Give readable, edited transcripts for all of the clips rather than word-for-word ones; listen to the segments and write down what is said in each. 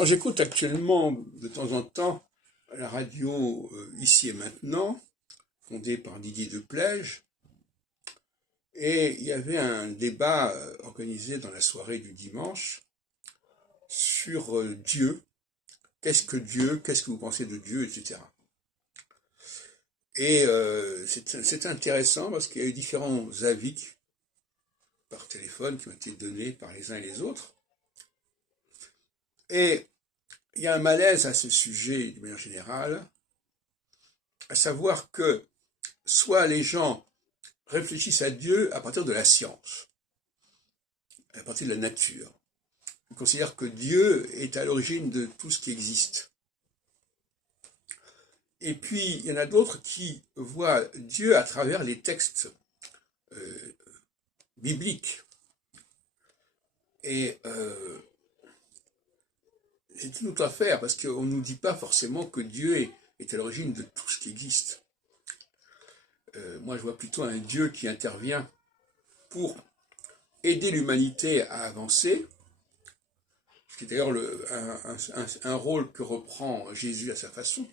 Alors j'écoute actuellement de temps en temps la radio Ici et Maintenant, fondée par Didier Deplège, et il y avait un débat organisé dans la soirée du dimanche sur Dieu. Qu'est-ce que Dieu? Qu'est-ce que vous pensez de Dieu, etc. Et c'est intéressant parce qu'il y a eu différents avis par téléphone qui ont été donnés par les uns et les autres. Et il y a un malaise à ce sujet de manière générale, à savoir que soit les gens réfléchissent à Dieu à partir de la science, à partir de la nature. Ils considèrent que Dieu est à l'origine de tout ce qui existe. Et puis, il y en a d'autres qui voient Dieu à travers les textes bibliques. Et c'est une autre affaire, parce qu'on ne nous dit pas forcément que Dieu est à l'origine de tout ce qui existe. Moi, je vois plutôt un Dieu qui intervient pour aider l'humanité à avancer. C'est d'ailleurs un rôle que reprend Jésus à sa façon,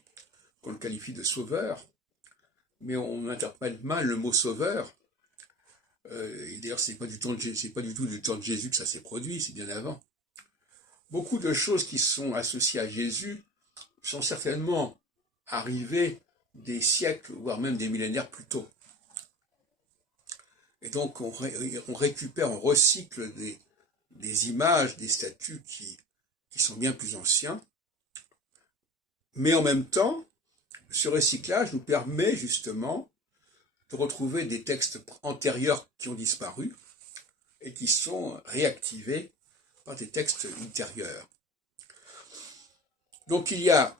qu'on le qualifie de sauveur, mais on interprète mal le mot sauveur. Et d'ailleurs, c'est pas du tout du temps de Jésus que ça s'est produit, c'est bien avant. Beaucoup de choses qui sont associées à Jésus sont certainement arrivées des siècles, voire même des millénaires plus tôt. Et donc, on récupère, on recycle des images, des statues qui sont bien plus anciens. Mais en même temps, ce recyclage nous permet justement de retrouver des textes antérieurs qui ont disparu et qui sont réactivés par des textes ultérieurs. Donc il y a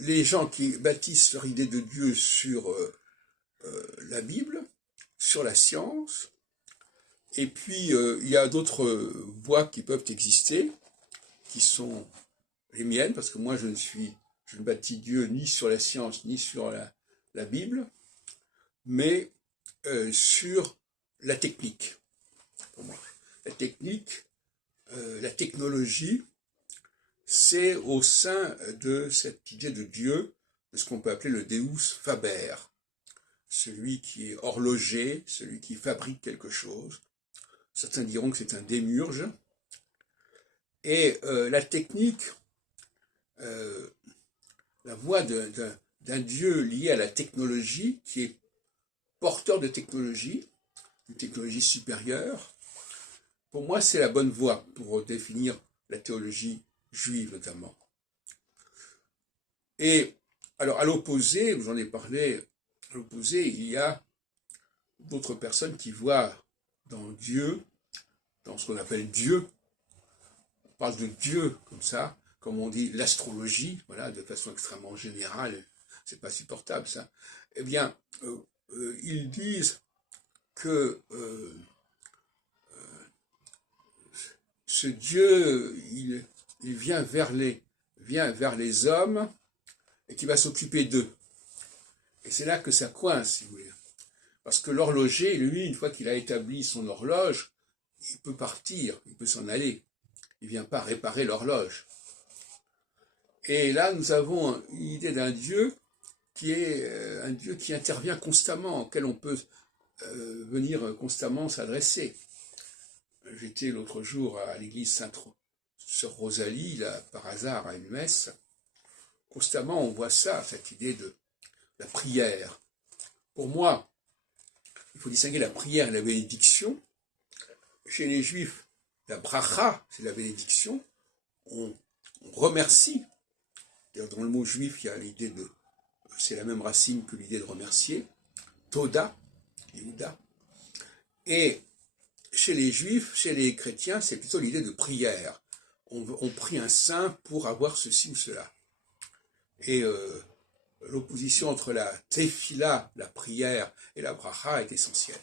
les gens qui bâtissent leur idée de Dieu sur la Bible, sur la science, et puis il y a d'autres voies qui peuvent exister, qui sont les miennes, parce que moi je ne bâtis Dieu ni sur la science, ni sur la Bible, mais sur la technique, pour moi. La technique, la technologie, c'est au sein de cette idée de Dieu, de ce qu'on peut appeler le Deus Faber, celui qui est horloger, celui qui fabrique quelque chose. Certains diront que c'est un démiurge. Et la technique, la voie d'un Dieu lié à la technologie, qui est porteur de technologie, une technologie supérieure, pour moi c'est la bonne voie pour définir la théologie juive notamment. Et alors à l'opposé, j'en ai parlé, à l'opposé il y a d'autres personnes qui voient dans Dieu, dans ce qu'on appelle Dieu, on parle de Dieu comme ça, comme on dit l'astrologie, voilà, de façon extrêmement générale, c'est pas supportable ça. Eh bien, ils disent que ce Dieu, il vient vers les hommes et qui va s'occuper d'eux. Et c'est là que ça coince, si vous voulez. Parce que l'horloger, lui, une fois qu'il a établi son horloge, il peut partir, il peut s'en aller. Il ne vient pas réparer l'horloge. Et là, nous avons une idée d'un Dieu qui est un Dieu qui intervient constamment, auquel on peut venir constamment s'adresser. J'étais l'autre jour à l'église Sainte-Sœur Rosalie, là, par hasard, à une messe. Constamment, on voit ça, cette idée de la prière. Pour moi, il faut distinguer la prière et la bénédiction. Chez les Juifs, la bracha, c'est la bénédiction. On remercie. Dans le mot juif, il y a l'idée de... C'est la même racine que l'idée de remercier. Toda, Yehuda. Et chez les Juifs, chez les chrétiens, c'est plutôt l'idée de prière. On prie un saint pour avoir ceci ou cela. Et l'opposition entre la tefila, la prière, et la bracha est essentielle.